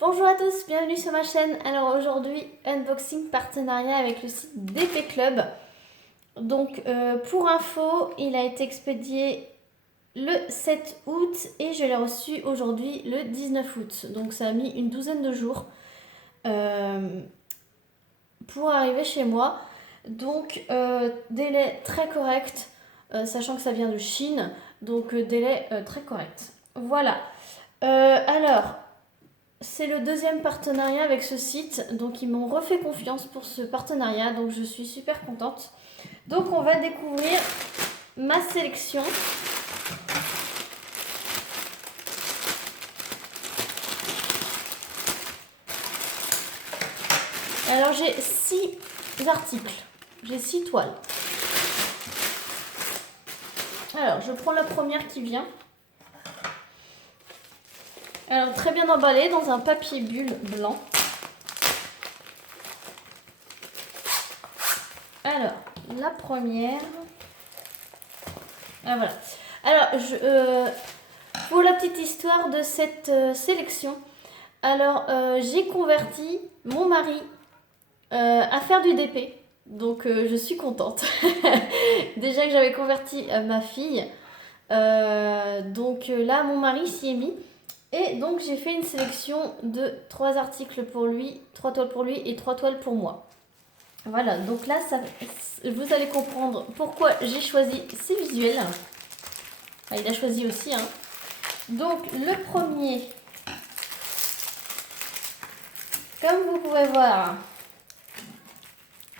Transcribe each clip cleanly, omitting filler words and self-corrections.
Bonjour à tous, bienvenue sur ma chaîne. Alors aujourd'hui, unboxing partenariat avec le site DP Club. Donc pour info, il a été expédié le 7 août et je l'ai reçu aujourd'hui le 19 août. Donc ça a mis une douzaine de jours pour arriver chez moi. Donc délai très correct, sachant que ça vient de Chine. Donc délai très correct. Voilà. Alors, c'est le deuxième partenariat avec ce site, donc ils m'ont refait confiance pour ce partenariat, donc je suis super contente. Donc on va découvrir ma sélection. Alors j'ai 6 articles, j'ai 6 toiles. Alors je prends la première qui vient. Alors très bien emballée dans un papier bulle blanc. Alors la première. Ah voilà. Alors pour la petite histoire de cette sélection, alors j'ai converti mon mari à faire du DP. Donc je suis contente. Déjà que j'avais converti ma fille. Donc là mon mari s'y est mis. Et donc j'ai fait une sélection de 3 articles pour lui, 3 toiles pour lui et 3 toiles pour moi. Voilà, donc là vous allez comprendre pourquoi j'ai choisi ces visuels. Ah, il a choisi aussi, hein. Donc le premier, comme vous pouvez voir,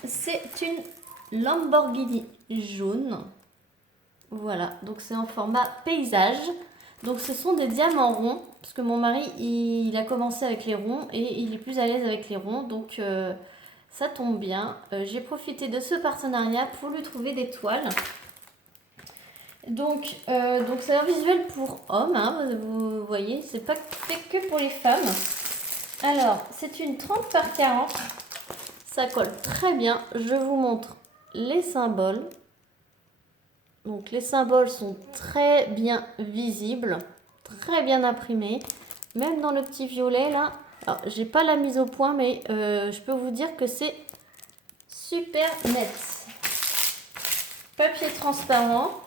c'est une Lamborghini jaune. Voilà, donc c'est en format paysage. Donc ce sont des diamants ronds, parce que mon mari, il a commencé avec les ronds et il est plus à l'aise avec les ronds. Donc ça tombe bien. J'ai profité de ce partenariat pour lui trouver des toiles. Donc c'est un visuel pour hommes, hein, vous voyez, c'est pas fait que pour les femmes. Alors, c'est une 30 par 40. Ça colle très bien. Je vous montre les symboles. Donc les symboles sont très bien visibles, très bien imprimés. Même dans le petit violet là. Alors, j'ai pas la mise au point, mais je peux vous dire que c'est super net. Papier transparent.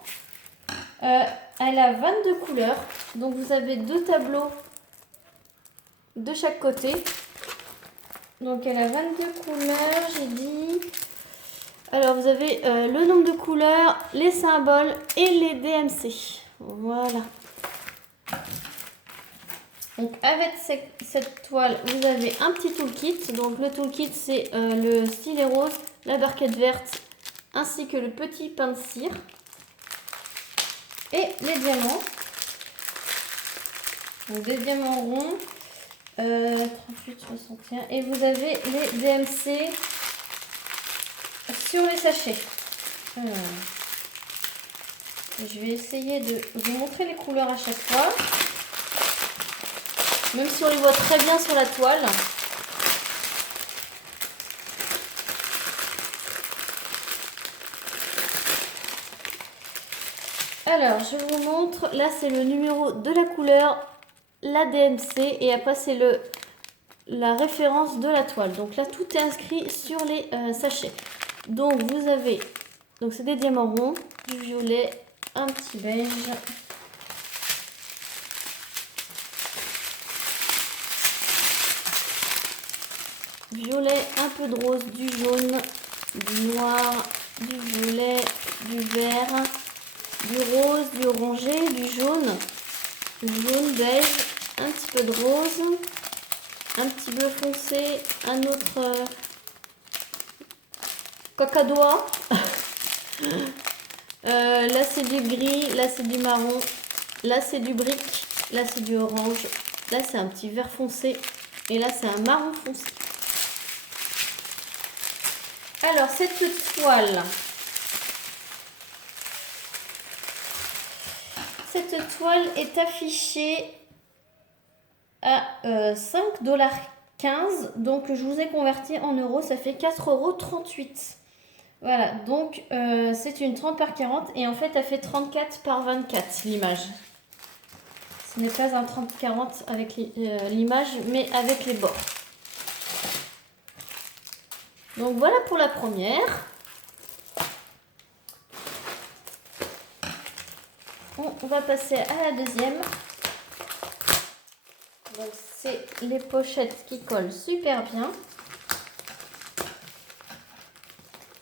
Elle a 22 couleurs. Donc vous avez 2 tableaux de chaque côté. Donc elle a 22 couleurs, j'ai dit. Alors vous avez le nombre de couleurs, les symboles et les DMC. Voilà. Donc avec cette toile, vous avez un petit toolkit. Donc le toolkit, c'est le stylet rose, la barquette verte, ainsi que le petit pain de cire. Et les diamants. Donc des diamants ronds. 38, 61. Et vous avez les DMC sur les sachets. Je vais essayer de vous montrer les couleurs à chaque fois. Même si on les voit très bien sur la toile. Alors, je vous montre. Là, c'est le numéro de la couleur, la DMC. Et après, c'est la référence de la toile. Donc là, tout est inscrit sur les sachets. Donc, vous avez... Donc, c'est des diamants ronds, du violet, un petit beige. Violet, un peu de rose, du jaune, du noir, du violet, du vert, du rose, du orangé, du jaune, beige, un petit peu de rose, un petit bleu foncé, un autre cacadois. Là c'est du gris, là c'est du marron, là c'est du brique, là c'est du orange, là c'est un petit vert foncé et là c'est un marron foncé. Alors cette toile est affichée à 5,15 $. Donc je vous ai converti en euros, ça fait 4,38 €. Voilà, donc c'est une 30 par 40 et en fait elle fait 34 par 24 l'image. Ce n'est pas un 30-40 avec l'image, mais avec les bords. Donc voilà pour la première. On va passer à la deuxième. Donc c'est les pochettes qui collent super bien.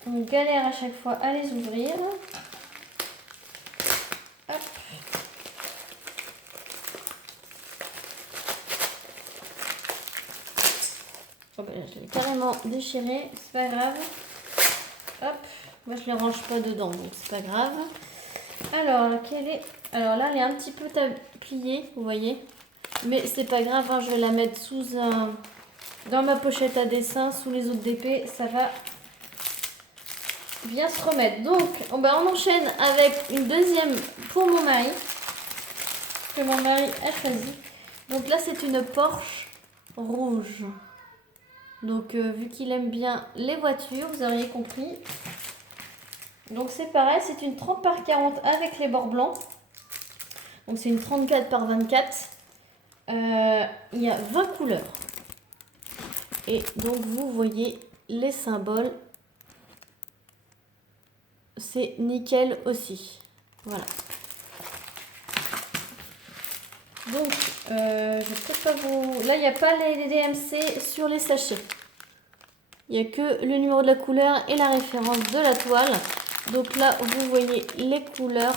On galère à chaque fois à les ouvrir. Hop. Oh ben, je l'ai carrément déchiré, c'est pas grave. Hop, moi je les range pas dedans, donc c'est pas grave. Alors, alors là, elle est un petit peu pliée, vous voyez. Mais c'est pas grave, hein, je vais la mettre dans ma pochette à dessin, sous les autres DP, ça va bien se remettre. Donc, on enchaîne avec une deuxième pour mon mari, que mon mari a choisi. Donc là, c'est une Porsche rouge. Donc, vu qu'il aime bien les voitures, vous auriez compris. Donc, c'est pareil, c'est une 30 par 40 avec les bords blancs. Donc, c'est une 34 par 24. Il y a 20 couleurs. Et donc, vous voyez les symboles. C'est nickel aussi. Voilà. Donc, je vais peut-être pas vous... Là, il n'y a pas les DMC sur les sachets. Il n'y a que le numéro de la couleur et la référence de la toile. Donc là, vous voyez les couleurs.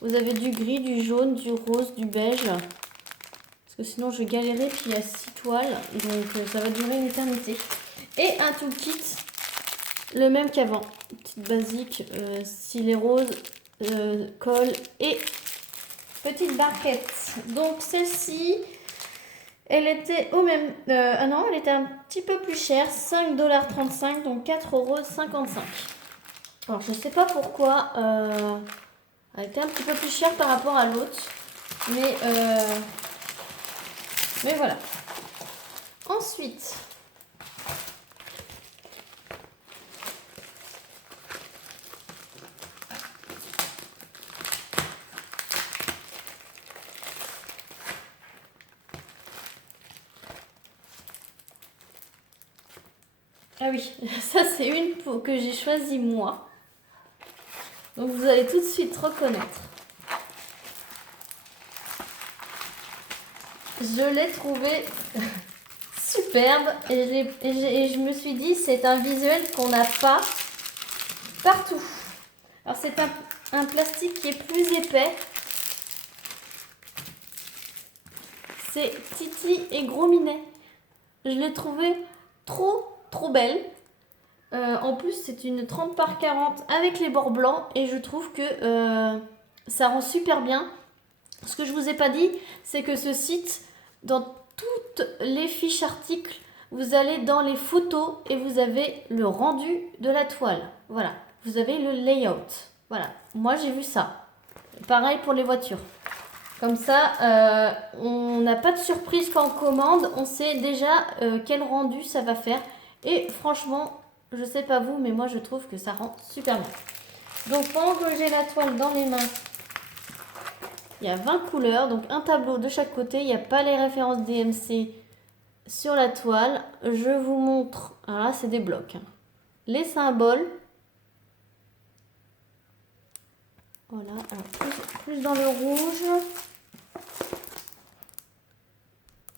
Vous avez du gris, du jaune, du rose, du beige. Parce que sinon, je vais galérer. Puis il y a 6 toiles. Donc, ça va durer une éternité. Et un toolkit, le même qu'avant. Petite basique, stylet rose, colle et petite barquette. Donc celle-ci, elle était au même... ah non, elle était un petit peu plus chère. 5,35 $, donc 4,55 €. Alors je sais pas pourquoi. Elle était un petit peu plus chère par rapport à l'autre. Mais voilà. Ensuite... Ah oui, ça c'est une que j'ai choisie moi. Donc vous allez tout de suite reconnaître. Je l'ai trouvée superbe et je me suis dit c'est un visuel qu'on n'a pas partout. Alors c'est un plastique qui est plus épais. C'est Titi et Gros Minet. Je l'ai trouvée trop belle. En plus, c'est une 30 par 40 avec les bords blancs et je trouve que ça rend super bien. Ce que je vous ai pas dit, c'est que ce site, dans toutes les fiches articles, vous allez dans les photos et vous avez le rendu de la toile. Voilà, vous avez le layout. Voilà, moi j'ai vu ça. Pareil pour les voitures. Comme ça, on n'a pas de surprise quand on commande. On sait déjà quel rendu ça va faire. Et franchement, je sais pas vous, mais moi je trouve que ça rend super bien. Donc pendant que j'ai la toile dans les mains, il y a 20 couleurs. Donc un tableau de chaque côté. Il n'y a pas les références DMC sur la toile. Je vous montre. Alors là, c'est des blocs. Les symboles. Voilà. Alors, plus dans le rouge.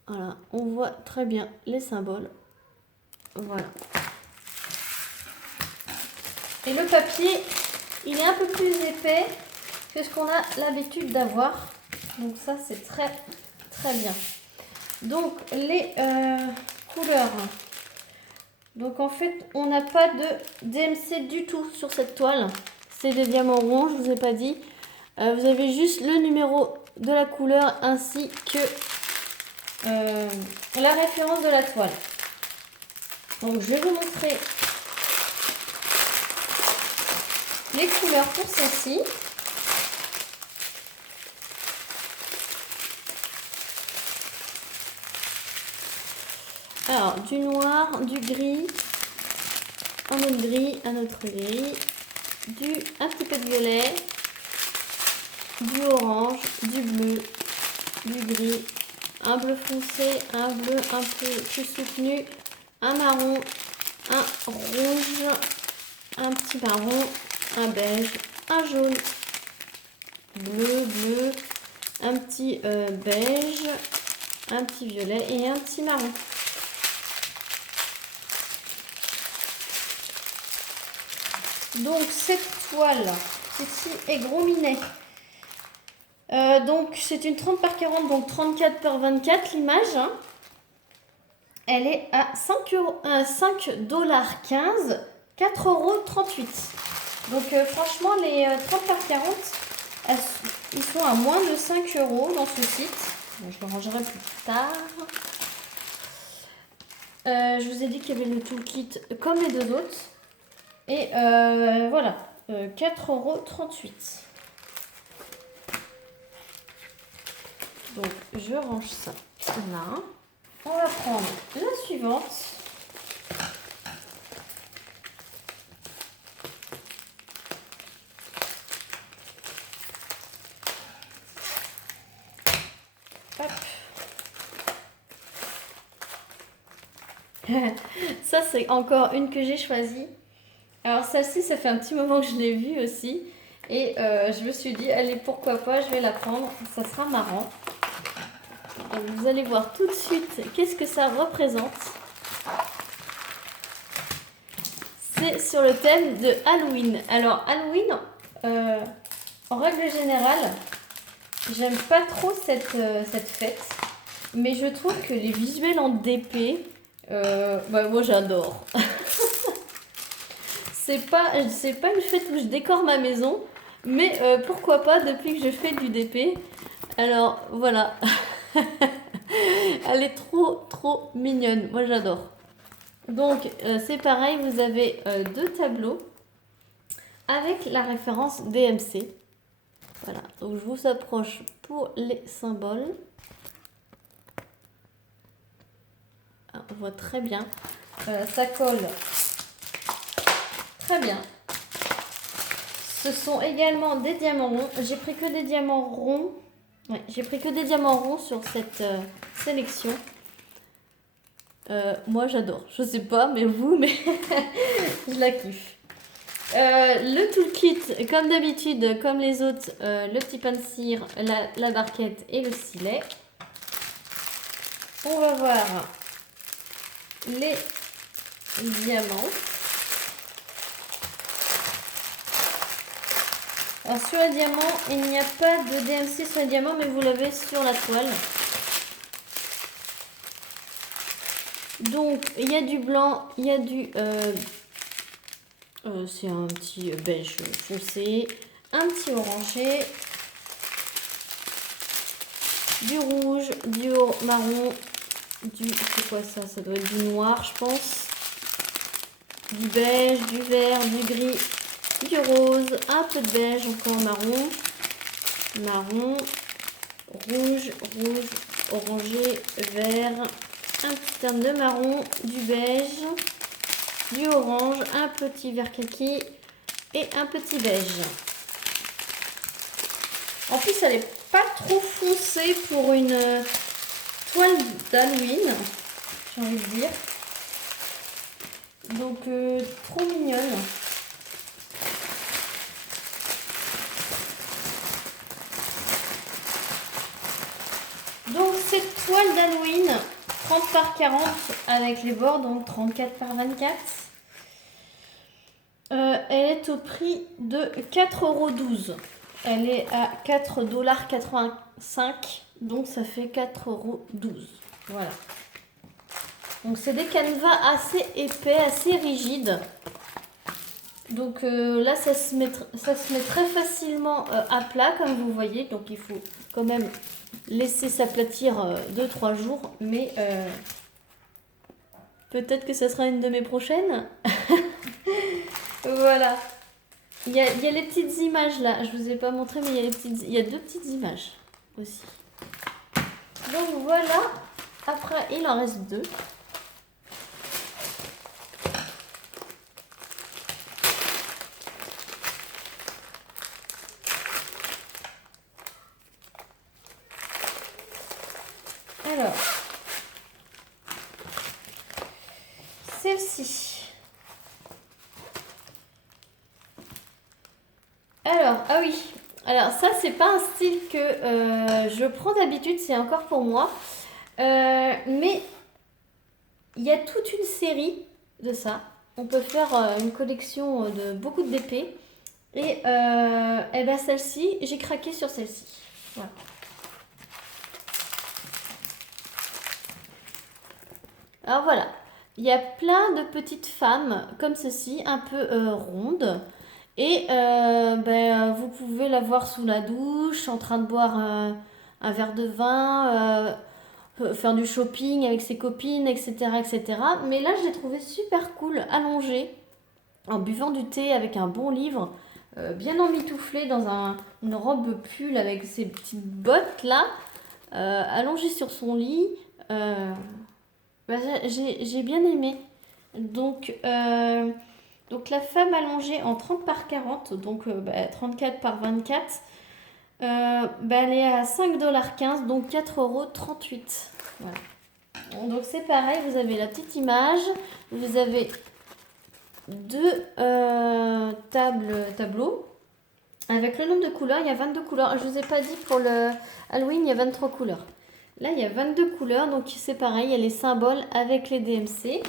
Voilà, on voit très bien les symboles. Voilà. Et le papier, il est un peu plus épais que ce qu'on a l'habitude d'avoir. Donc ça, c'est très bien. Donc les couleurs. Donc en fait, on n'a pas de DMC du tout sur cette toile. C'est des diamants ronds, je vous ai pas dit. Vous avez juste le numéro de la couleur ainsi que la référence de la toile. Donc je vais vous montrer les couleurs pour celle-ci. Alors du noir, du gris, un autre gris, un autre gris, un petit peu de violet, du orange, du bleu, du gris, un bleu foncé, un bleu un peu plus soutenu, un marron, un rouge, un petit marron, un beige, un jaune, bleu, un petit beige, un petit violet et un petit marron. Donc cette toile, ceci est Gros Minet. Donc c'est une 30 par 40, donc 34 par 24 l'image. Hein. Elle est à 5,15 $, 4,38 €. Donc franchement les 30 par 40, ils sont à moins de 5 € dans ce site. Bon, je le rangerai plus tard. Je vous ai dit qu'il y avait le toolkit comme les deux autres. Et voilà, 4,38 €. Donc je range ça là. On va prendre la suivante. Hop. Ça c'est encore une que j'ai choisie. Alors celle-ci, ça fait un petit moment que je l'ai vue aussi. Et je me suis dit, allez, pourquoi pas, je vais la prendre. Ça sera marrant. Donc, vous allez voir tout de suite qu'est-ce que ça représente. C'est sur le thème de Halloween. Alors Halloween, en règle générale, j'aime pas trop cette fête. Mais je trouve que les visuels en DP, moi j'adore. C'est pas une fête où je décore ma maison, mais pourquoi pas depuis que je fais du DP. Alors voilà, elle est trop mignonne, moi j'adore. Donc c'est pareil, vous avez deux tableaux avec la référence DMC. Voilà, donc je vous approche pour les symboles. Ah, on voit très bien, ça colle très bien. Ce sont également des diamants ronds. J'ai pris que des diamants ronds. Ouais, j'ai pris que des diamants ronds sur cette sélection. Moi j'adore. Je sais pas, mais vous, mais je la kiffe. Le toolkit, comme d'habitude, comme les autres, le petit pain de cire, la barquette et le stylet. On va voir les diamants. Alors sur les diamants, il n'y a pas de DMC sur les diamants, mais vous l'avez sur la toile. Donc il y a du blanc, il y a du... c'est un petit beige foncé, un petit orangé, du rouge, du marron, c'est quoi ça? Ça doit être du noir, je pense. Du beige, du vert, du gris, du rose, un peu de beige, encore marron, marron, rouge, orangé, vert, un petit teint de marron, du beige, du orange, un petit vert kaki et un petit beige. En plus, elle n'est pas trop foncée pour une toile d'Halloween, j'ai envie de dire. Donc, trop mignonne. Donc, cette toile d'Halloween, 30 par 40 avec les bords, donc 34 par 24. Elle est au prix de 4,12 €. Elle est à 4,85 $, donc ça fait 4,12 €. Voilà. Donc c'est des canevas assez épais, assez rigides. Donc là, ça se met très facilement à plat, comme vous voyez. Donc il faut quand même laisser s'aplatir 2-3 jours. Mais peut-être que ça sera une de mes prochaines. Voilà. Il y a les petites images là. Je vous ai pas montré, mais il y a deux petites images aussi. Donc voilà. Après, il en reste deux. celle-ci. Alors, ah oui. Alors ça, c'est pas un style que je prends d'habitude, c'est encore pour moi. Mais il y a toute une série de ça. On peut faire une collection de beaucoup de DP. Et ben celle-ci, j'ai craqué sur celle-ci. Voilà. Alors voilà, il y a plein de petites femmes comme ceci, un peu rondes. Et vous pouvez la voir sous la douche, en train de boire un verre de vin, faire du shopping avec ses copines, etc., etc. Mais là, je l'ai trouvé super cool, allongée, en buvant du thé avec un bon livre, bien emmitouflée dans une robe pull avec ses petites bottes là, allongée sur son lit. J'ai bien aimé. Donc, donc la femme allongée en 30 par 40, donc 34 par 24, elle est à 5,15 $, donc 4,38 €. Voilà. Donc c'est pareil, vous avez la petite image, vous avez deux tableaux avec le nombre de couleurs. Il y a 22 couleurs. Je ne vous ai pas dit pour le Halloween, il y a 23 couleurs. Là, il y a 22 couleurs, donc c'est pareil, il y a les symboles avec les DMC.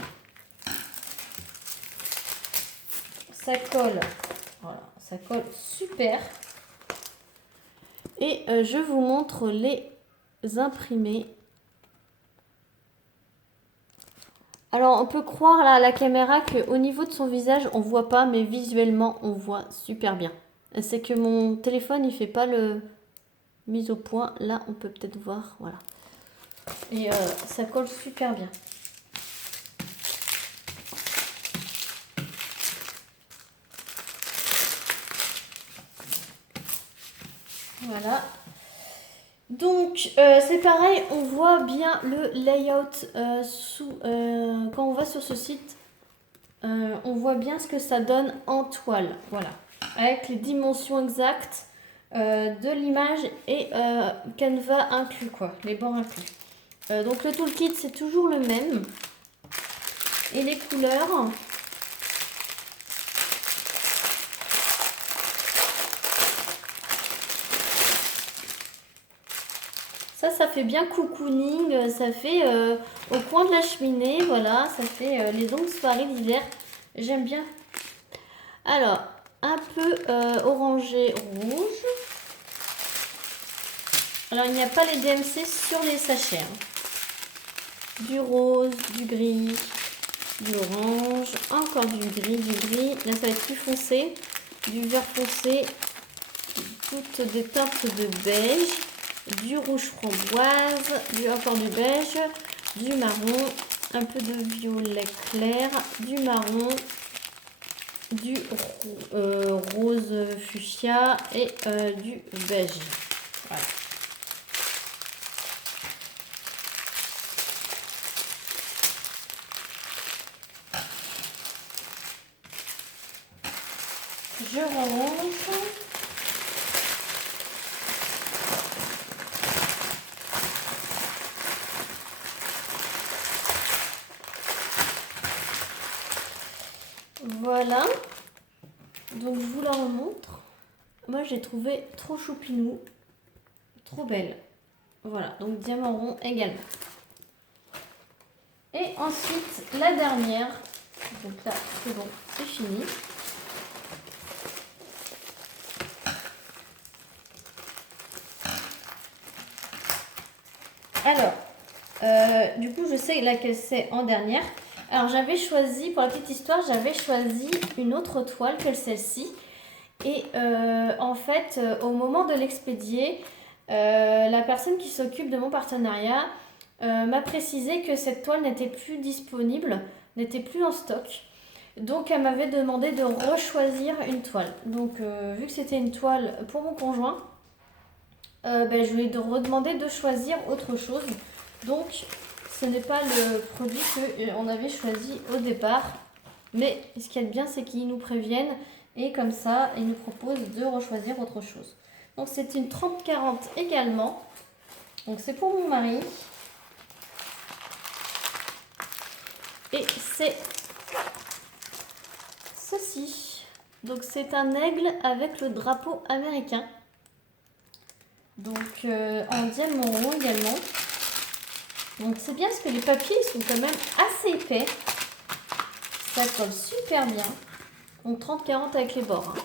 Ça colle, voilà, ça colle super. Et je vous montre les imprimés. Alors, on peut croire là, à la caméra qu'au niveau de son visage, on voit pas, mais visuellement, on voit super bien. C'est que mon téléphone, il fait pas le mise au point. Là, on peut peut-être voir, voilà. Et ça colle super bien. Voilà. Donc, c'est pareil, on voit bien le layout quand on va sur ce site. On voit bien ce que ça donne en toile. Voilà. Avec les dimensions exactes de l'image et Canva inclus, quoi. Les bords inclus. Donc, le toolkit, c'est toujours le même. Et les couleurs. Ça fait bien cocooning, ça fait au coin de la cheminée, voilà, ça fait les longues soirées d'hiver. J'aime bien. Alors, un peu orangé rouge. Alors, il n'y a pas les DMC sur les sachets. Hein. Du rose, du gris, du orange, encore du gris. Là, ça va être plus foncé. Du vert foncé, toutes des teintes de beige. Du rouge framboise, encore du beige, du marron, un peu de violet clair, du marron, du rose fuchsia et du beige. Voilà. Je range. Voilà, donc je vous la remontre. Moi j'ai trouvé trop choupinou, trop belle. Voilà, donc diamant rond également. Et ensuite la dernière, donc là c'est bon, c'est fini. Alors, du coup je sais laquelle c'est en dernière. Alors j'avais choisi, pour la petite histoire, j'avais choisi une autre toile que celle-ci. Et en fait, au moment de l'expédier, la personne qui s'occupe de mon partenariat m'a précisé que cette toile n'était plus disponible, n'était plus en stock. Donc elle m'avait demandé de rechoisir une toile. Donc vu que c'était une toile pour mon conjoint, je lui ai redemandé de choisir autre chose. Donc ce n'est pas le produit qu'on avait choisi au départ. Mais ce qui est bien, c'est qu'ils nous préviennent et comme ça, ils nous proposent de rechoisir autre chose. Donc c'est une 30-40 également. Donc c'est pour mon mari. Et c'est ceci. Donc c'est un aigle avec le drapeau américain. Donc en diamant rond également. Donc c'est bien parce que les papiers sont quand même assez épais. Ça colle super bien. Donc 30-40 avec les bords.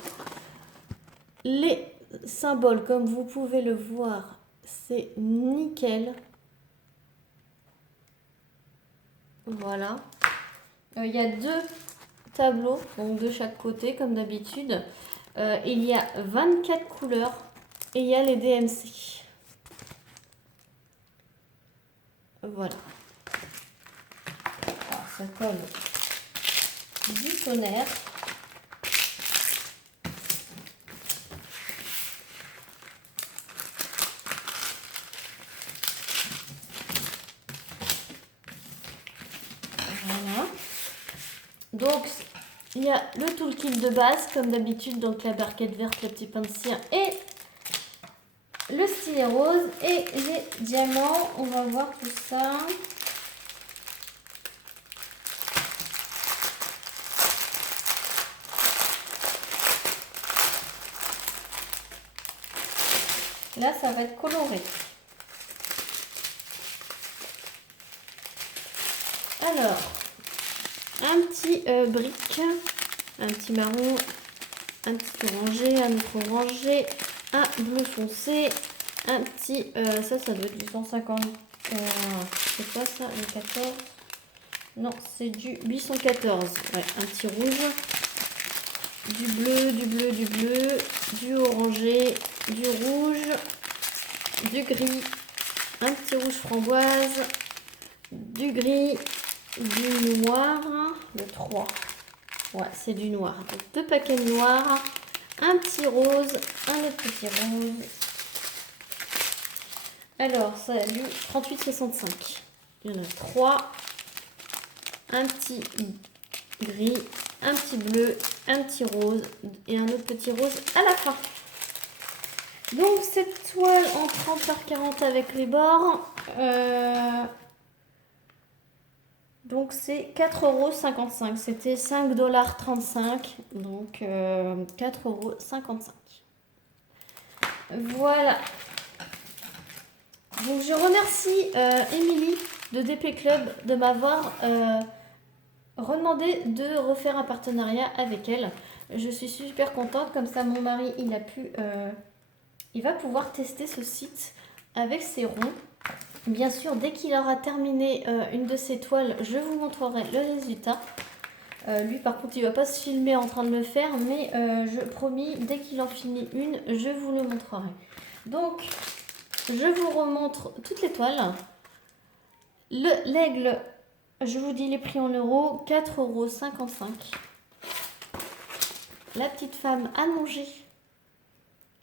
Les symboles, comme vous pouvez le voir, c'est nickel. Voilà. Il y a 2 tableaux, donc de chaque côté, comme d'habitude. Il y a 24 couleurs et il y a les DMC. Voilà. Alors, ça colle du tonnerre. Voilà. Donc, il y a le toolkit de base, comme d'habitude, donc la barquette verte, le petit pain de cire et le stylet rose et les diamants. On va voir tout ça. Là, ça va être coloré. Alors, un petit brick, un petit marron, un petit orangé, un autre orangé, un bleu foncé, un petit, ça doit être du 150, c'est quoi ça, le 14? Non, c'est du 814, ouais, un petit rouge, du bleu, du bleu, du bleu, du orangé, du rouge, du gris, un petit rouge framboise, du gris, du noir, le 3. Ouais, c'est du noir. Donc 2 paquets de noir, un petit rose, un autre petit rose. Alors, ça a du 38,65. Il y en a 3. Un petit gris, un petit bleu, un petit rose et un autre petit rose à la fin. Donc cette toile en 30 par 40 avec les bords. Donc c'est 4,55 €. C'était 5,35 $. Donc 4,55 €. Voilà. Donc je remercie Émilie de DP Club de m'avoir redemandé de refaire un partenariat avec elle. Je suis super contente. Comme ça mon mari il va pouvoir tester ce site avec ses ronds. Bien sûr, dès qu'il aura terminé une de ses toiles, je vous montrerai le résultat. Lui, par contre, il ne va pas se filmer en train de le faire, mais je promis, dès qu'il en finit une, je vous le montrerai. Donc, je vous remontre toutes les toiles. L'aigle, je vous dis les prix en euros, 4,55 €. La petite femme allongée,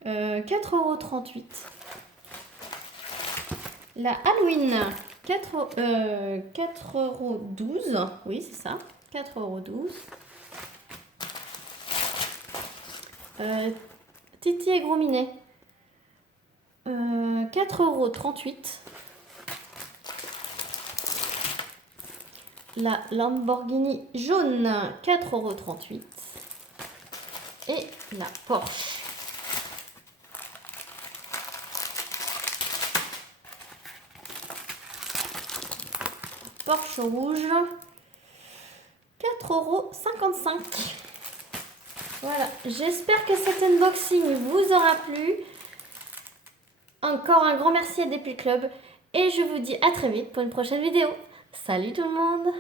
4,38 €. La Halloween, 4,12 €. Oui, c'est ça. 4,12 €. Titi et Gros Minet, 4,38 €. La Lamborghini jaune, 4,38 €. Et la Porsche. Porsche rouge, 4,55 €. Voilà, j'espère que cet unboxing vous aura plu. Encore un grand merci à DP Club et je vous dis à très vite pour une prochaine vidéo. Salut tout le monde!